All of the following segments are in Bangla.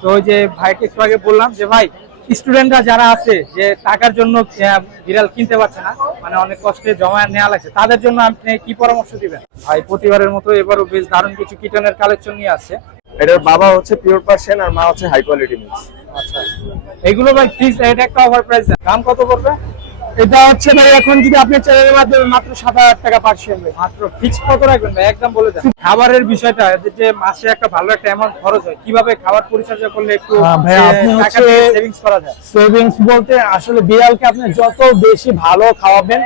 তো ওই যে ভাইকে একটু আগে বললাম যে ভাই স্টুডেন্টরা যারা আছে যে টাকার জন্য বিড়াল কিনতে পারছে না মানে অনেক কষ্টে জমা নেওয়া লাগছে তাদের জন্য আপনি কি পরামর্শ দিবেন? ভাই প্রতিবারের মতো এবারও বেশ দারুণ কিছু কিটনের কালেকশন নিয়ে আসছে। এটার বাবা হচ্ছে পিওর পার্সেন আর মা হচ্ছে হাই কোয়ালিটি মিক্স আচ্ছা। এগুলো ভাই ফিক্স এটা একটা ওভার প্রাইস দাম কত পড়বে? এটা হচ্ছে ভাই এখন যদি আপনি চ্যানেলের মাধ্যমে মাত্র সাত হাজার টাকা পাচ্ছেন ভাই মাত্র ফিক্স কত রাখবেন ভাই? একদম বলে দেন। খাবারের বিষয়টা যে মাসে একটা ভালো একটা অ্যামাউন্ট খরচ হয় কীভাবে খাবার পরিচর্যা করলে একটু হ্যাঁ, ভাই, আপনি হচ্ছে- সেভিংস করা যায়? সেভিংস বলতে আসলে বিড়ালকে আপনি যত বেশি ভালো খাওয়াবেন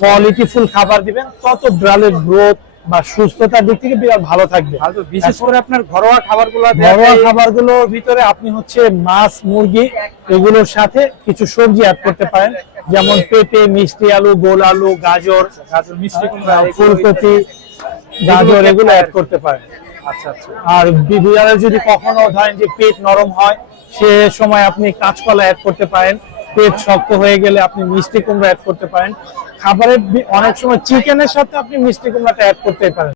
কোয়ালিটিফুল খাবার দিবেন তত বিড়ালের গ্রোথ বা সুস্থতার দিক থেকে বিড়াল ভালো থাকবে। বিশেষ করে আপনার ঘরোয়া খাবারগুলো ঘরোয়া খাবারগুলোর ভিতরে আপনি হচ্ছে মাছ মুরগি এগুলোর সাথে কিছু সবজি অ্যাড করতে পারেন। যেমন পেঁপে মিষ্টি আলু গোল আলু গাজর গাজর মিষ্টি কুমড়া ফুলকপি গাজর এগুলো অ্যাড করতে পারেন। আচ্ছা আচ্ছা। আর বিড়ালের যদি কখনো ধরেন যে পেট নরম হয় সে সময় আপনি কাঁচকলা অ্যাড করতে পারেন। পেট শক্ত হয়ে গেলে আপনি মিষ্টি কুমড়া অ্যাড করতে পারেন। খাবারের অনেক সময় চিকেনের সাথে আপনি মিষ্টি কুমড়াটা অ্যাড করতে পারেন।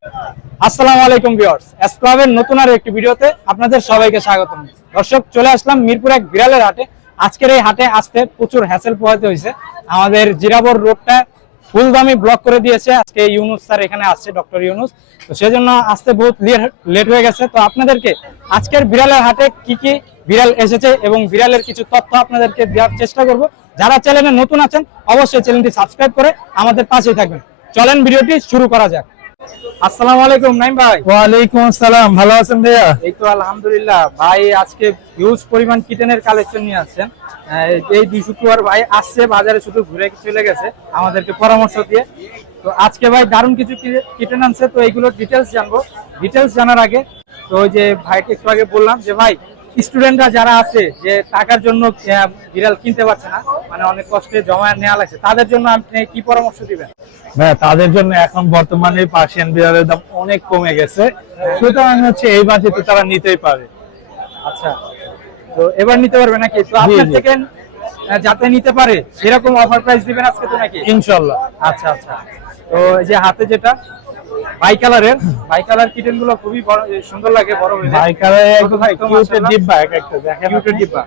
আসসালামু আলাইকুম ভিউয়ার্স এসক্লাবের নতুন আর একটি ভিডিওতে আপনাদের সবাইকে স্বাগতম। দর্শক, চলে আসলাম মিরপুর এক বিড়ালের হাটে। আজকের এই হাটে আসতে প্রচুর হ্যাসেল পোহাতে হয়েছে। আমাদের জিরাবর রোডটা ফুলদামি ব্লক করে দিয়েছে। আজকে ইউনুস স্যার এখানে আসছে, ডক্টর ইউনুস। তো সেজন্য আসতে বহুত লেট হয়ে গেছে। তো আপনাদেরকে আজকের বিড়ালের হাতে কি কি বিড়াল এসেছে এবং বিড়ালের কিছু তথ্য আপনাদেরকে দেওয়ার চেষ্টা করব। যারা চ্যানেলে নতুন আছেন, অবশ্যই চ্যানেলটি সাবস্ক্রাইব করে আমাদের পাশেই থাকবেন। চলেন ভিডিওটি শুরু করা যাক। আসসালামু আলাইকুম নাইম ভাই। ওয়ালাইকুম আসসালাম ভালো আছেন ভাইয়া? এই তো আলহামদুলিল্লাহ। ভাই আজকে হিউজ পরিমাণ কিটেনের কালেকশন নিয়ে আসছেন। এই দুই শুক্রবার ভাই আসছে বাজারে শুধু ঘুরে চলে গেছে আমাদেরকে পরামর্শ দিয়ে। তো আজকে ভাই দারুণ কিছু কিটেন আনছে তো এইগুলোর ডিটেলস জানব। ডিটেলস জানার আগে তো ওই যে ভাইকে একটু আগে বললাম যে ভাই স্টুডেন্টরা যারা আছে যে টাকার জন্য বিড়াল কিনতে পারছে না মানে অনেক কষ্টে জমা নেওয়া লাগছে তাদের জন্য আপনি কি পরামর্শ দিবেন? ভাইয়া তাদের জন্য এখন বর্তমানে পার্সিয়ান বিড়ালের দাম অনেক কমে গেছে। সুতরাং হচ্ছে এই বাজেটে তারা নিতেই পারে। আচ্ছা তো এবার নিতে পারবে নাকি? তো আপনার থেকে যাতে নিতে পারে সেরকম অফার প্রাইস দিবেন আজকে তো নাকি? ইনশাল্লাহ। আচ্ছা আচ্ছা। তো এই যে হাতে যেটা বাই কালারের? বাই কালার কিটেনগুলো খুবই বড় সুন্দর লাগে বড় হয়ে একদম ভাই, তো কিউটের ডিব্বা এক একটা দেখেন কিউটের ডিব্বা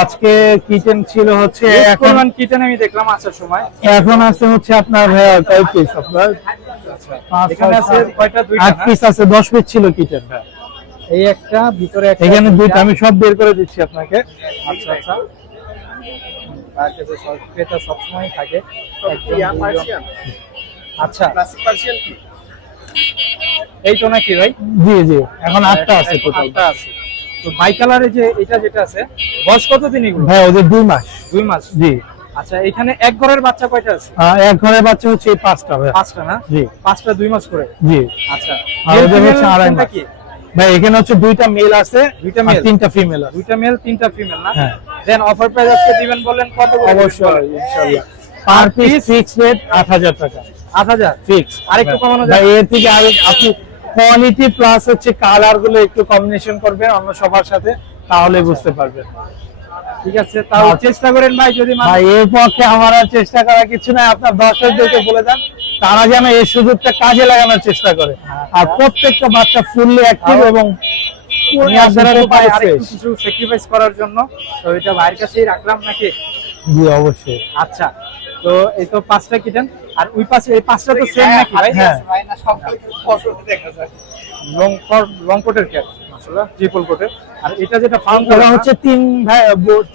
আজকে কিচেন ছিল? হচ্ছে এখন কিটেন আমি দেখলাম আসার সময়। এখন আছে হচ্ছে আপনার কয় পিস আপনার? আট পিস আছে দশ পিস ছিল কিচেন এই একটা ভিতরে এখানে দুইটা আমি সব বের করে দিচ্ছি আপনাকে। আচ্ছা আচ্ছা। তার কাছে ক্রেতা সবসময় থাকে। আচ্ছা। এই তো নাকি ভাই? জি জি। এখন আটটা আছে আটটা আছে। তো বাই কালারে যে এটা যেটা আছে বয়স কত দিন এগুলো? ভাই ওদের দুই মাস। দুই মাস? জি। আচ্ছা এখানে এক ঘরের বাচ্চা কয়টা আছে? এক ঘরের বাচ্চা হচ্ছে পাঁচটা পাঁচটা না? জি। পাঁচটা দুই মাস করে? জি। আচ্ছা। আর ওদের হচ্ছে আড়াই মাস। ভাই এখানে হচ্ছে দুইটা মেল আছে দুইটা মেল তিনটা ফিমেল আছে। দুইটা মেল তিনটা ফিমেল না? হ্যাঁ। দেন অফার প্রাইস আজকে দিবেন বললেন কত অবশ্যই ইনশাআল্লাহ। পার পিস ফিক্স রেট আট হাজার টাকা। আট হাজার? ফিক্স আরেকটু কমানো ভাই যায় এর থেকে আর আপনি কোয়ালিটি প্লাস হচ্ছে কালারগুলো একটু কম্বিনেশন করবেন অন্য সবার সাথে তাহলে বুঝতে পারবেন। ঠিক আছে তাও আচ্ছা। চেষ্টা করেন ভাই যদি ভাই এর পক্ষে আমার চেষ্টা করা কিছু নাই আপনার দর্শকদেরকে বলে দেন তারা যেন এই সুযোগটা কাজে লাগানোর চেষ্টা করে। আর প্রত্যেকটা বাচ্চা ফুললি অ্যাক্টিভ এবং উনি আপনারা তো ভাই আরেকটু কিছু স্যাক্রিফাইস করার জন্য। তো এটা ভাইয়ের কাছেই রাখলাম নাকি? জি অবশ্যই। আচ্ছা তো এই তো পাঁচটা কিটেন আর ওই পাশে এই পাঁচটা তো সেম নাকি ভাই? হ্যাঁ। লং লং কোটের ক্যাপ আসলে ট্রিপল কোটের আর এটা যেটা ফার্ম ওরা হচ্ছে তিন ভাই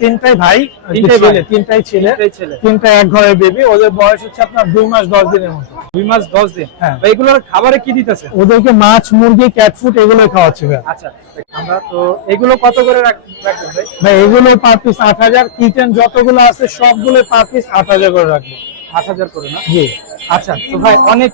তিনটাই ভাই তিনটাই ছেলে। তিনটাই ছেলে। তিনটাই এক ঘরের বেবি ওদের বয়স হচ্ছে আপনার দুই মাস দশ দিনের মতো। দুই মাস দশ দিন। হ্যাঁ। এগুলোর খাবারে কি দিতেছে? ওদেরকে মাছ মুরগি ক্যাট ফুড এগুলো খাওয়াচ্ছে ভাই। আচ্ছা আমরা তো এগুলো কত করে রাখ- রাখবেন ভাই? ভাই এগুলো পার পিস আট হাজার কিচেন যতগুলো আছে সবগুলো পার পিস আট হাজার করে রাখব। আট হাজার করে না? জি। আচ্ছা তো ভাই অনেক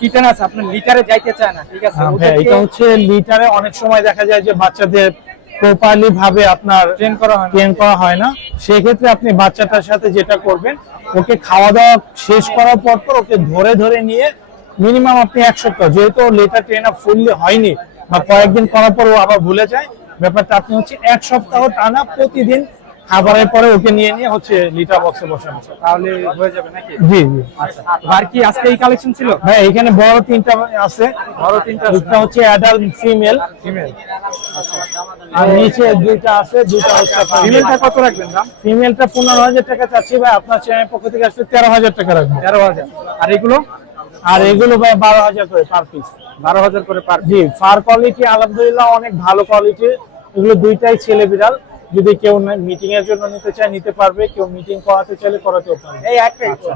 কিটেন আছে? আপনার লিটারে যাইতে চায় না ঠিক আছে? হ্যাঁ, এটা হচ্ছে লিটারে অনেক সময় দেখা যায় যে বাচ্চাদের প্রপারলি ভাবে আপনার ট্রেন করা হয় না। ট্রেন করা হয় না সেক্ষেত্রে আপনি বাচ্চাটার সাথে যেটা করবেন ওকে খাওয়া দাওয়া শেষ করার পর পর ওকে ধরে ধরে নিয়ে মিনিমাম আপনি এক সপ্তাহ যেহেতু লেটার ট্রেন আপ ফুললি হয়নি বা কয়েকদিন করার পর ও আবার ভুলে যায় ব্যাপারটা আপনি হচ্ছে এক সপ্তাহ টানা প্রতিদিন খাবারের পরে ওকে নিয়ে নিয়ে হচ্ছে লিটার বক্সে বসানো। তাহলে হয়ে যাবে নাকি? জি জি। আচ্ছা আর কি আজকে এই কালেকশন ছিল? ভাই এখানে বড় তিনটা আছে। বড় তিনটা একটা হচ্ছে অ্যাডাল্ট ফিমেল ফিমেল আর নিচে দুইটা আছে দুইটা হচ্ছে ফিমেলটা কত রাখবেন দাম? ফিমেলটা পনেরো হাজার টাকা চাচ্ছি ভাই আপনার চ্যানেল পক্ষ থেকে আসলে তেরো হাজার টাকা রাখবেন তেরো হাজার। আর এগুলো? আর এগুলো ভাই বারো হাজার করে পার পিস বারো হাজার করে পার জি ফার কোয়ালিটি আলহামদুলিল্লাহ অনেক ভালো কোয়ালিটি এগুলো দুইটাই ছেলে বিড়াল। যদি কেউ মিটিং এর জন্য নিতে চায় নিতে পারবে। কেউ মিটিং করাতে চাইলে করাতেও পারবে। এই একটাই আচ্ছা।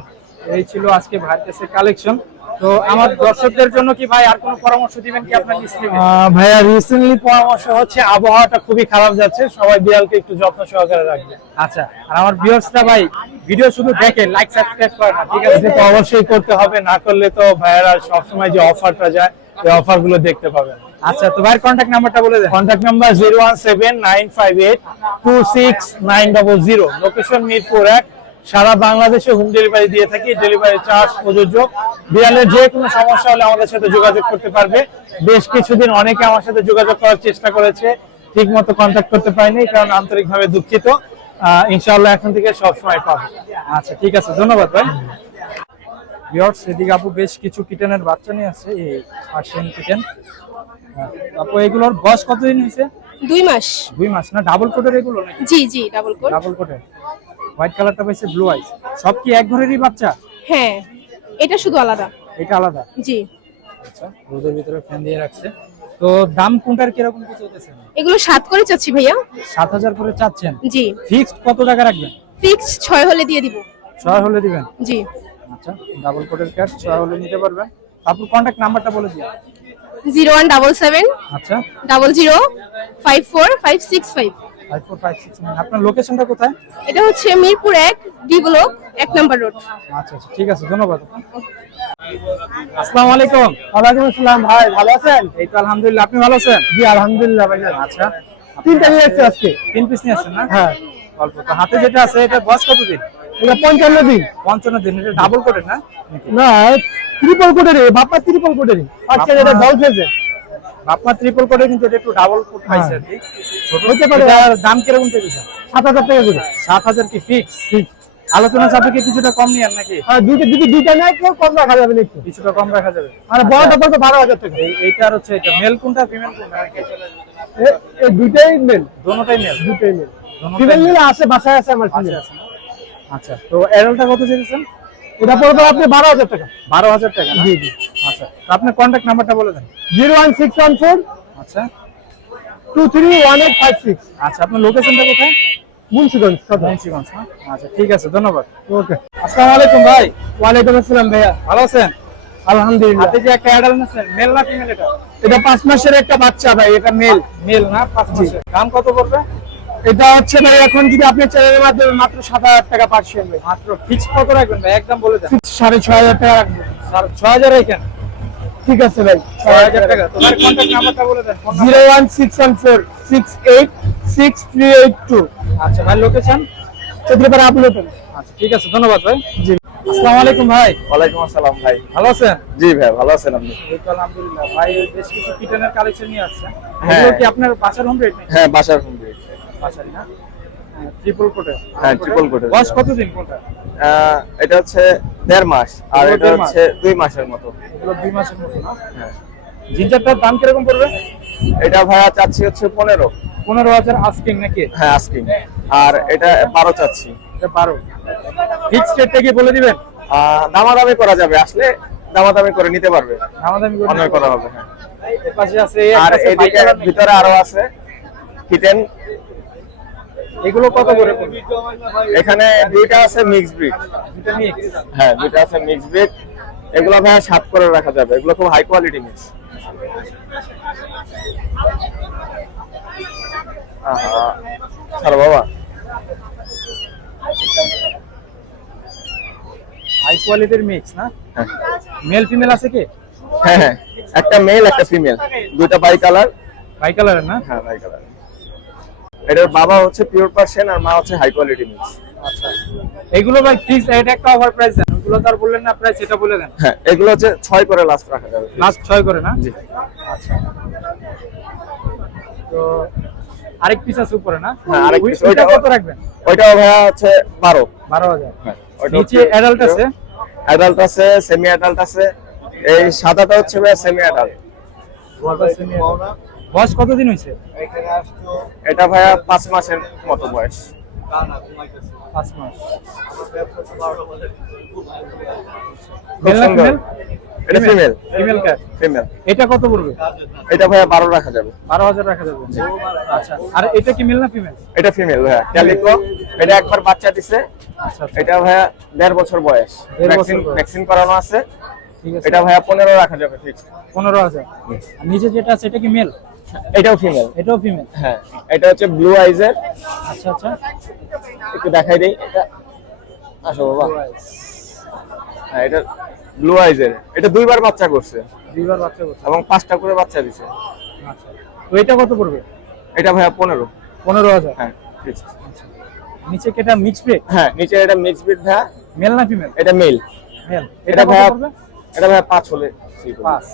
এই ছিল আজকে ভাইয়ের কাছে কালেকশন তো আমার দর্শকদের জন্য কি ভাই আর কোনো পরামর্শ দিবেন কি আপনার ভাইয়া রিসেন্টলি পরামর্শ হচ্ছে আবহাওয়াটা খুবই খারাপ যাচ্ছে। সবাই বিড়ালকে একটু যত্ন সহকারে রাখবে। আচ্ছা। আর আমার ভিউয়ার্সরা ভাই ভিডিও শুধু দেখে লাইক সাবস্ক্রাইব করে না ঠিক আছে? তো অবশ্যই করতে হবে। না করলে তো ভাইয়ারা সবসময় যে অফারটা যায় এই অফারগুলো দেখতে পাবেন আচ্ছা তো ভাইয়ের নাম্বারটা বলে দেন। Contact number zero one seven nine five eight two six nine double zero location Mirpur এক। সারা বাংলাদেশে হোম ডেলিভারি দিয়ে থাকি। ডেলিভারি চার্জ প্রযোজ্য। বিড়ালের যে কোনো সমস্যা হলে আমাদের সাথে যোগাযোগ করতে পারবে। বেশ কিছুদিন অনেকে আমার সাথে যোগাযোগ করার চেষ্টা করেছে। ঠিক মতো কন্ট্যাক্ট করতে পারিনি, কারণ আন্তরিকভাবে দুঃখিত। ইনশাআল্লাহ এখন থেকে সবসময় পাবে। আচ্ছা ঠিক আছে, ধন্যবাদ ভাই। ভিউয়ার্স এদিকে আপু বেশ কিছু কিটেনের বাচ্চা নিয়ে আসছে। এই পার্সিয়ান কিটেন আপু এগুলোর বয়স কতদিন হয়েছে? দুই মাস। দুই মাস না ডাবল কোটের এগুলো নাকি? জি জি ডাবল কোট ডাবল কোটের হোয়াইট কালারটা পাইছে ব্লু আইস সব কি এক ঘরেরই বাচ্চা? হ্যাঁ এটা শুধু আলাদা। এটা আলাদা? জি। আচ্ছা রোদের ভিতরে ফ্যান দিয়ে রাখছে। তো দাম কোনটার কীরকম কি চলতেছে এগুলো সাত করে চাচ্ছি ভাইয়া। সাত হাজার করে চাচ্ছেন? জি। ফিক্সড কত টাকা রাখবেন? ফিক্স ছয় হলে দিয়ে দিব। ছয় হলে দিবেন? জি। আচ্ছা ডাবল কোটের ক্যাট ছয় হলে নিতে পারবেন। তারপর কন্ট্যাক্ট নাম্বারটা বলে দিন জিরো ওয়ান ডাবল সেভেন আচ্ছা। Double zero five four five six five. Five four five six আপনার লোকেশনটা কোথায়? এটা হচ্ছে মিরপুর এক ডি ব্লক এক নম্বর রোড। আচ্ছা আচ্ছা ঠিক আছে ধন্যবাদ। আসসালামু আলাইকুম। ওয়ালাইকুম আসসালাম ভাই ভালো আছেন? এই তো আলহামদুলিল্লাহ আপনি ভালো আছেন? জি আলহামদুলিল্লাহ ভাইজান আচ্ছা। তিনটা নিয়ে আজকে। তিন পিস নিয়ে আসছেন না? হ্যাঁ। অল্প তো। হাতে যেটা আছে এটা বয়স কতদিন? এটা পঞ্চান্ন দিন। পঞ্চান্ন দিন এটা ডাবল কোটের না? না ট্রিপল কোটের বাপ্পা ট্রিপল কোটের আজকে এটা ডল ফেজে আপনার ট্রিপল কোটে কিন্তু এটা একটু ডাবল কোট পাইছে আর কি ছোট পারে। দাম কীরকম চেয়েছেন সাত হাজার টাকা করে। সাত হাজার কি ফিক্স আলোচনা সাপেক্ষে কিছুটা কম নিয়ে নাকি? আর দুইটা যদি দুইটা নেয় কেউ কম রাখা যাবে না একটু। কিছুটা কম রাখা যাবে। আর বড়টা পড়বে বারো হাজার টাকা। এই এইটার হচ্ছে এটা মেল কোনটা ফিমেল কোনটা নাকি? এই দুইটাই মেল দোনোটাই মেল দুইটাই মেল ফিমেল নিলে আছে বাসায় আছে আমার ফিমেল আছে? আচ্ছা তো অ্যাডাল্টটা কত চেয়েছেন এটা পড়বে আপনি বারো হাজার টাকা। বারো হাজার টাকা জি জি। আচ্ছা তো আপনার কন্ট্যাক্ট নাম্বারটা বলে দেন। Zero one six one four আচ্ছা। Two three one eight five six. আচ্ছা আপনার লোকেশনটা কোথায়? মুন্সিগঞ্জ মুন্সিগঞ্জ আচ্ছা ঠিক আছে ধন্যবাদ। ওকে। আসসালামু আলাইকুম ভাই। ওয়ালাইকুম আসসালাম ভাইয়া। ভালো আছেন? আলহামদুলিল্লাহ। যে একটা অ্যাডাল্ট আছেন মেল না ফিমেল এটা? এটা পাঁচ মাসের একটা বাচ্চা ভাই এটা মেল মেল না পাঁচ মাসের। দাম কত পড়বে? এটা হচ্ছে ভাই এখন যদি আপনি চ্যানেলের মাধ্যমে মাত্র সাত হাজার টাকা পাঠিয়ে ভাই। মাত্র ফিক্স কত রাখবেন ভাই? একদম বলে দেন। সাড়ে ছয় হাজার টাকা রাখব। স্যার ছয় হাজার রাখেন ঠিক আছে ভাই। ছয় হাজার টাকা। তোমার কন্ট্যাক্ট নাম্বারটা বলে দেন zero one six one four six eight six three eight two. আচ্ছা ভাই লোকেশন চতুর্থবার আপলোড আচ্ছা ঠিক আছে ধন্যবাদ ভাই। জি। আসসালামু আলাইকুম ভাই। ওয়ালাইকুম আসসালাম ভাই। ভালো আছেন? জি ভাই ভালো আছেন আপনি? এই তো আলহামদুলিল্লাহ। ভাই বেশ কিছু কিটেনের কালেকশন নিয়ে আসছেন। হ্যাঁ। এগুলো কি আপনার বাসার হোম রেট হ্যাঁ বাসার হোম ডেলিভারি। বাসারই না? ট্রিপল কোটে হ্যাঁ, triple coat বয়স কতদিন কোনটা? এটা হচ্ছে দেড় মাস আর এটা হচ্ছে দুই মাসের মতো। দুই মাসের মতো না? হ্যাঁ জিঞ্জারটার দাম কীরকম পড়বে? এটা ভাইয়া চাচ্ছি হচ্ছে পনেরো। পনেরো হাজার আস্কিং নাকি? হ্যাঁ আস্কিং। আর এটা বারো চাচ্ছি। এটা বারো। ফিক্সড রেটটা কি বলে দিবেন? দামাদামি করা যাবে আসলে দামাদামি করে নিতে পারবে। অনেক করা হবে হ্যাঁ। পাশে আছে আর এদিকে ভিতরে আরও আছে কিটেন এগুলো কত করে এখানে দুইটা আছে মিক্স ব্রিড হ্যাঁ দুইটা আছে মিক্স ব্রিড এগুলো ভাইয়া সাত করে রাখা যাবে। এগুলো খুব হাই কোয়ালিটি মিক্স ছাড়ো বাবা। হাই কোয়ালিটির মিক্স না? হ্যাঁ। মেল ফিমেল আছে কি? হ্যাঁ হ্যাঁ। একটা মেল একটা ফিমেল দুইটা বাই কালার বাই কালারের না? হ্যাঁ বাই কালার এটার বাবা হচ্ছে পিওর পার্সিয়ান আর মা হচ্ছে হাই কোয়ালিটি মিক্স আচ্ছা। এগুলো ভাই ফিক্স এটা একটা ওভার প্রাইস দেন। ওগুলো তো আর বললেন না প্রাইস এটা বলে দেন। হ্যাঁ এগুলো হচ্ছে ছয় করে লাস্ট রাখা যাবে। লাস্ট ছয় করে না? জি। আচ্ছা। তো আরেক পিস আছে উপরে না? হ্যাঁ, আরেক piece, ওইটা ওইটা- কত রাখবেন? ওইটাও ভাইয়া হচ্ছে বারো। বারো হাজার। হ্যাঁ নিচে অ্যাডাল্ট আছে? অ্যাডাল্ট আছে সেমি অ্যাডাল্ট আছে। এই সাদাটা হচ্ছে ভাইয়া সেমি অ্যাডাল্ট বয়স কতদিন হয়েছে? এটা ভাইয়া পাঁচ মাসের মতো বয়স। পাঁচ মাস। এটা ফিমেল ফিমেল ফিমেল এটা কত পড়বে? এটা ভাইয়া বারো রাখা যাবে। বারো হাজার রাখা যাবে। আচ্ছা। আর এটা কি মেল না ফিমেল এটা ফিমেল ভাইয়া। ক্যালিকো এটা একবার বাচ্চা দিছে। আচ্ছা আচ্ছা। এটা ভাইয়া দেড় বছর বয়স। ভ্যাকসিন ভ্যাকসিন করানো আছে। ঠিক আছে। এটা ভাইয়া পনেরো রাখা যাবে পনেরো হাজার। নিচে যেটা আছে এটা কি মেল এটাও ফিমেল এটাও ফিমেল হ্যাঁ এটা হচ্ছে ব্লু আইজের আচ্ছা আচ্ছা। একটু দেখাই দেই। এটা আসো বাবা। হ্যাঁ এটা ব্লু আইজের এটা দুইবার বাচ্চা করছে। দুইবার বাচ্চা করছে। এবং পাঁচটা করে বাচ্চা দিছে। আচ্ছা। তো এটা কত পড়বে? এটা ভাইয়া পনেরো। পনেরো হাজার। হ্যাঁ fixed। নিচে কি এটা মিক্স ব্রেড হ্যাঁ নিচে এটা মিক্স বিট ভাইয়া। মেল না ফিমেল এটা মেল মেল এটা ভাইয়া এটা ভাইয়া পাঁচ হলে পাঁচ।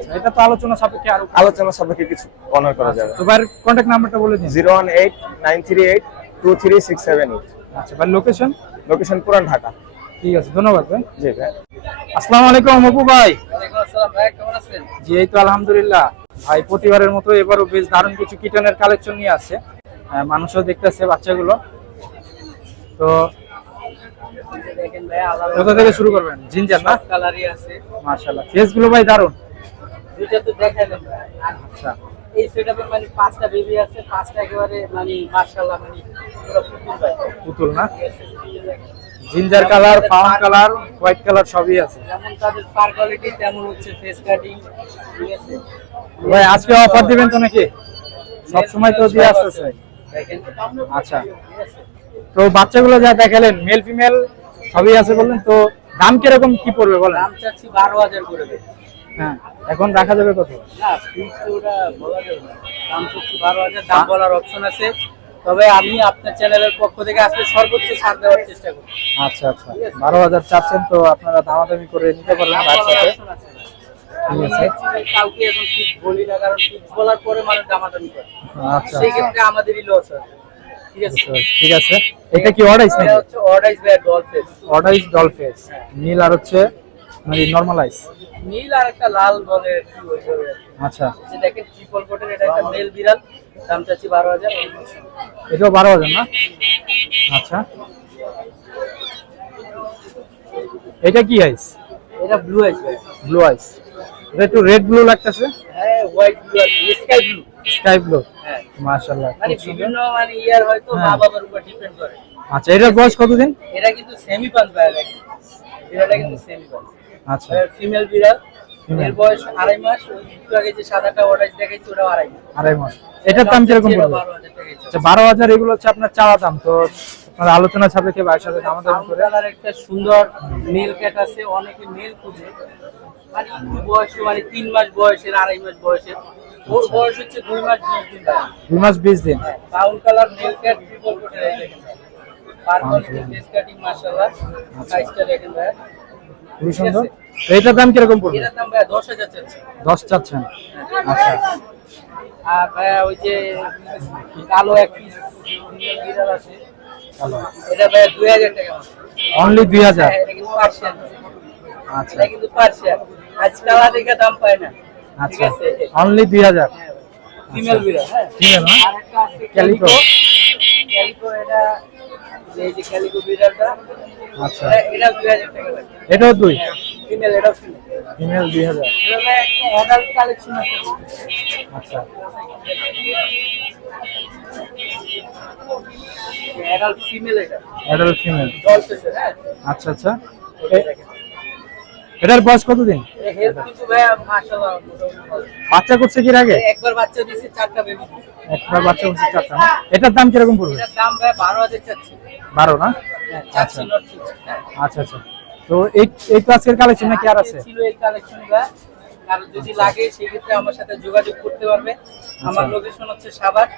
আচ্ছা, এটা তো আলোচনা সাপেক্ষে আরও আলোচনা সাপেক্ষে কিছু অনার করা যাবে। তো ভাইয়ের কন্ট্যাক্ট নাম্বারটা বলে দিন। আচ্ছা ভাই লোকেশন লোকেশন পুরান ঢাকা। ঠিক আছে ধন্যবাদ ভাই। জি ভাই। আসসালামু আলাইকুম অপু ভাই। জি এই তো আলহামদুলিল্লাহ। ভাই প্রতিবারের মতো এবারও বেশ দারুণ কিছু কিটনের কালেকশন নিয়ে আসছে। আহ, মানুষও দেখতেছে বাচ্চাগুলো। তো কোথা থেকে শুরু করবেন? জিঞ্জার না? কালারই আছে। মাশাআল্লাহ। ফেসগুলো ভাই দারুণ। দুইটা তো দেখালেন আচ্ছা। এই সেটআপে মানে পাঁচটা বেবি আছে পাঁচটা একেবারে মানে মাশাআল্লাহ মানে পুরো পুতুল ভাই। পুতুল না? Ginger colour colour white colour সবই আছে। যেমন তাদের পার কোয়ালিটি তেমন হচ্ছে ফেস কাটিং ঠিক আছে? ভাই আজকে অফার দিবেন তো নাকি? সব সময় তো দিয়ে আসতেছে। আচ্ছা। তো বাচ্চাগুলো যা দেখালেন মেল ফিমেল সবই আছে বললেন। তো দাম কীরকম কি পড়বে বলেন? দাম চাচ্ছি বারো হাজার করে হ্যাঁ। এখন রাখা যাবে কত? না ফিক্স ওটা বলা যাবে না। দাম বারো হাজার দাম বলার অপশন আছে। তবে আমি আপনার চ্যানেলের পক্ষ থেকে আসলে সর্বোচ্চ ছাড় দেওয়ার চেষ্টা করব। আচ্ছা আচ্ছা। বারো হাজার চাচ্ছেন তো আপনারা দামাদামি করে নিতে পারবেন দাম সাথে। আছে ঠিক আছে। কাউকে এখন ফিক্স বলি না কারণ ফিক্স বলার পরে মানুষ দামাদামি করে। আচ্ছা সেই আচ্ছা। ক্ষেত্রে আমাদেরই লস হয়। ঠিক আছে? ঠিক আছে। এটা কি অর্ডাইস নাকি? অর্ডাইস ডল ফেস অর্ডাইস ডল ফেস নীল আর হচ্ছে মানে নর্মালাইজ নীল আর একটা লাল বলে। আচ্ছা। যে দেখেন ট্রিপল কোটের এটা একটা মেল বিড়াল। দাম চাচ্ছি বারো হাজার। এটাও বারো হাজার না? আচ্ছা। এটা কি আইস এটা ব্লু আইস ভাই। ব্লু আইস এটা একটু রেড ব্লু লাগতেছে। হ্যাঁ white blue sky blue sky blue হ্যাঁ। মাশাআল্লাহ মানে বিভিন্ন মানে ইয়ার হয়তো মা হ্যাঁ। বাবার উপর ডিপেন্ড করে। আচ্ছা এটার বয়স কতদিন? এটা কিন্তু সেমি পাঁচ ভাই বিড়ালটা কিন্তু সেমি পাঁচ আচ্ছা। ফিমেল বিড়াল। এর বয়স আড়াই মাস একটু আগে যে সাদাটা অর্ডার দেখাইছি ওটাও আড়াই মাস। আড়াই মাস। এটার দাম কীরকম পড়বে বারো হাজার আচ্ছা বারো হাজার এগুলো হচ্ছে আপনার চাওয়া দাম তো আপনার আলোচনা সাপেক্ষে ভাইয়ের সাথে দাম দাম করে কালার একটা সুন্দর নীল ক্যাট আছে অনেকে নীল খুঁজে। মানে একটু বয়স মানে তিন মাস বয়সের আড়াই মাস বয়সের। ওর বয়স হচ্ছে দুই মাস বিশ দিন দুই মাস বিশ দিন। ব্রাউন কালার নীল ক্যাট ট্রিপল কোটের এই দেখেন পার কাটিং মাশাআল্লাহ। সাইজটা দেখেন ভাই। খুবই সুন্দর এটার দাম কীরকম পড়বে? এটার দাম ভাই দশ হাজার চাচ্ছে। দশ চাচ্ছেন। আচ্ছা। আর ভাই ওই যে কালো এক পিস বিড়াল আছে। এটা ভাই টাকা অনলি হ্যাঁ, এটা কিন্তু পার্সিয়ান আচ্ছা। এটা কিন্তু পার্সিয়ান দাম পায় না। আচ্ছা। অনলি দুই হাজার? ফিমেল বিড়াল হ্যাঁ। না? ক্যালিকো ক্যালিকো এটা এই যে ক্যালিকো বিড়ালটা আচ্ছা। এটা- এটা দুই হাজার টাকা লাগে এটাও দুই? ফিমেল এটাও ফিমেল ফিমেল দুই হাজার। এটা একটা অ্যাডাল্ট কালেকশন আছে। আচ্ছা। অ্যাডাল্ট ফিমেল এটা। অ্যাডাল্ট ফিমেল হ্যাঁ? আচ্ছা আচ্ছা। এটার বয়স কতদিন। বাচ্চা করছে কি আগে? একবার বাচ্চা দিয়েছে চারটা বেবি একবার বাচ্চা করছে চারটা? এটার দাম কীরকম পড়বে? এটার দাম ভাই বারো হাজার চাচ্ছি। বারো না? হ্যাঁ আচ্ছা আচ্ছা। তো এই এই আজকের কালেকশন নাকি আর আছে? ছিল এই কালেকশনটা কারও যদি লাগে সেক্ষেত্রে আমার সাথে যোগাযোগ করতে পারবে। আমার আচ্ছা। লোকেশন হচ্ছে সাভার।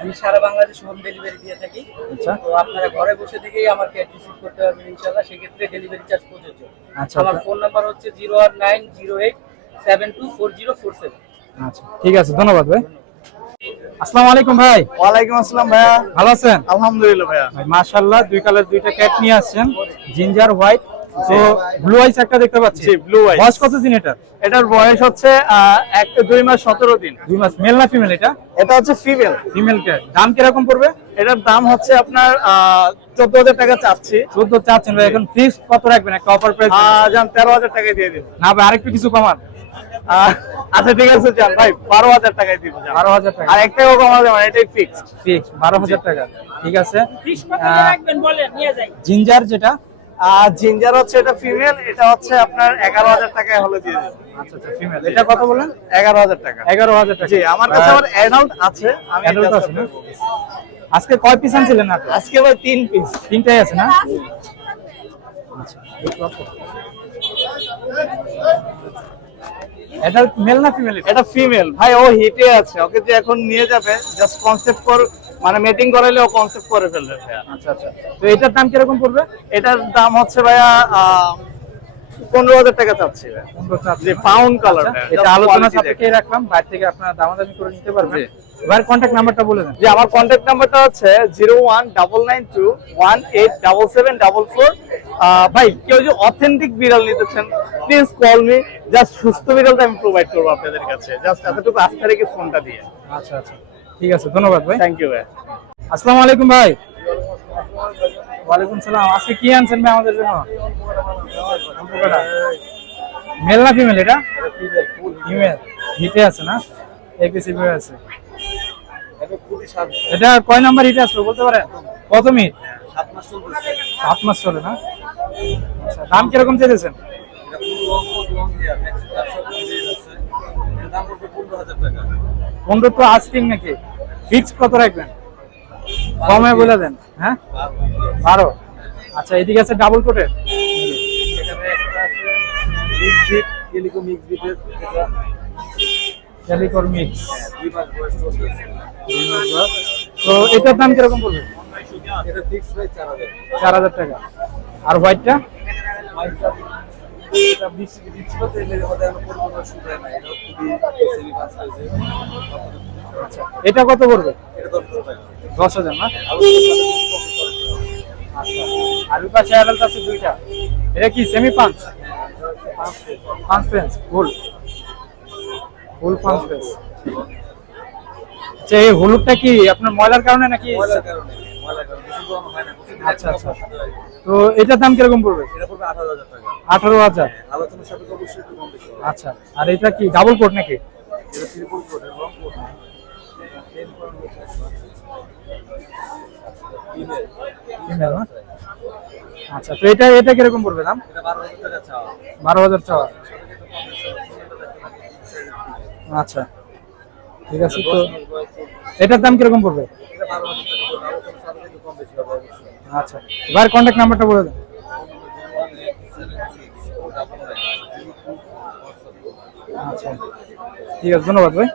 আমি সারা বাংলাদেশ হোম ডেলিভারি দিয়ে থাকি। আচ্ছা। তো আপনারা ঘরে বসে থেকেই আমার ক্যাট রিসিভ করতে পারবেন ইনশাল্লাহ সেক্ষেত্রে ডেলিভারি চার্জ প্রযোজ্য। আচ্ছা, আমার আচ্ছা। ফোন নাম্বার হচ্ছে zero one nine zero eight seven two four zero four seven আচ্ছা ঠিক আছে। ধন্যবাদ ভাই। আসসালামু আলাইকুম ভাই। ওয়ালাইকুম আসসালাম ভাইয়া। ভালো আছেন? আলহামদুলিল্লাহ ভাইয়া। মাশাআল্লাহ দুই কালার দুইটা ক্যাট নিয়ে আসছেন জিঞ্জার হোয়াইট। তো ব্লু আইস একটা দেখতে পাচ্ছি। জি, blue eyes। বয়স কতদিন এটা এটার? বয়স হচ্ছে আহ, এক দুই মাস সতেরো দিন। দুই মাস মেল না ফিমেল এটা? এটা হচ্ছে ফিমেল। ফিমেল ক্যাট দাম কীরকম পড়বে? এটার দাম হচ্ছে আপনার চোদ্দ হাজার টাকা চাচ্ছি। চোদ্দ চাচ্ছেন ভাই এখন ফিক্স কত রাখবেন? একটা অফার প্রাইস তেরো হাজার টাকায় দিয়ে দিব না ভাই আরেকটু কিছু কমান। আচ্ছা ঠিক আছে যান ভাই বারো হাজার টাকায় দিব বারো হাজার টাকা। আর এক টাকাও কমা যাবে এটাই ফিক্স ফিক্স বারো হাজার টাকা ঠিক আছে। জিঞ্জার যেটা? আর জিঞ্জার হচ্ছে এটা ফিমেল এটা হচ্ছে আপনার এগারো হাজার টাকায় হলে দিয়ে দেবো আচ্ছা আচ্ছা ফিমেল এটা কত বলেন? এগারো হাজার টাকা। এগারো হাজার টাকা। জি আমার কাছে অ্যাডাল্ট আছে আমি Adult আছে না? আজকে কয় পিস আনছিলেন আপনি? আজকে ভাই তিন পিস তিনটাই আছে না? এটা মেল না ফিমেল এটা ফিমেল ভাই ও হিটে আছে। ওকে যে এখন নিয়ে যাবে জাস্ট কনসেপ্ট কর মানে মিটিং করাইলে ও কনসেপ্ট করে ফেলবে ভাইয়া। আচ্ছা আচ্ছা। তো এটার দাম কীরকম পড়বে? এটার দাম হচ্ছে ভাইয়া পনেরো হাজার টাকা চাচ্ছি ফাউন্ড কালার আচ্ছা, এটা আলোচনা সাপেক্ষে রাখলাম। বাইরে থেকে আপনারা দামাদামি করে নিতে পারবেন। জি। এবার কন্ট্যাক্ট নাম্বারটা বলে দেন। যে আমার কন্ট্যাক্ট নাম্বারটা হচ্ছে zero one double nine two one eight double seven double four ভাই কেউ অথেন্টিক বিড়াল নিতে চান প্লিজ কল মি জাস্ট সুস্থ বিড়ালটা আমি প্রোভাইড করব আপনাদের কাছে। জাস্ট এতটুকু আস্থা রেখে ফোনটা দিয়ে। আচ্ছা আচ্ছা। ঠিক আছে ধন্যবাদ ভাই। থ্যাংক ইউ ভাই। আসসালামু আলাইকুম ভাই। ওয়ালাইকুম সালাম। আজকে কি আনছেন ভাই আমাদের জন্য? মেল না ফিমেল এটা? ফিমেল হিটে আছে না? এপিসি আছে। এটা কয় নাম্বার হিটে আসলো বলতে পারেন? কত মিনিট সাত মাস চলে না? আচ্ছা দাম কীরকম চেয়েছেন পনেরো তো আস্কিং নাকি? ফিক্স কত রাখবেন? কমে বলে দেন হ্যাঁ? বারো আচ্ছা এদিকে আছে ডাবল কোটের ক্যালিকর মিক্স তো এটার দাম কীরকম পড়বে? চার হাজার। টাকা। আর হোয়াইটটা এটা কত পড়বে? দশ হাজার না? আচ্ছা আর ওই পাশে আছে দুইটা। এটা কি সেমি পাঁচ পাঁচ পেন্স ফুল ফুল পাঁচ পেন্স আচ্ছা এই হলুদটা কি আপনার ময়লার কারণে নাকি? আচ্ছা আচ্ছা। তো এটার দাম কীরকম পড়বে? আঠারো হাজার আচ্ছা আর এটা কি ডাবল কোট নাকি? আচ্ছা তো এটা এটা কীরকম পড়বে দাম? বারো হাজার চাওয়া। আচ্ছা। ঠিক আছে তো। এটার দাম কীরকম পড়বে? আচ্ছা। এবার কন্ট্যাক্ট নাম্বারটা বলে দেন। আচ্ছা। ঠিক আছে, ধন্যবাদ ভাই।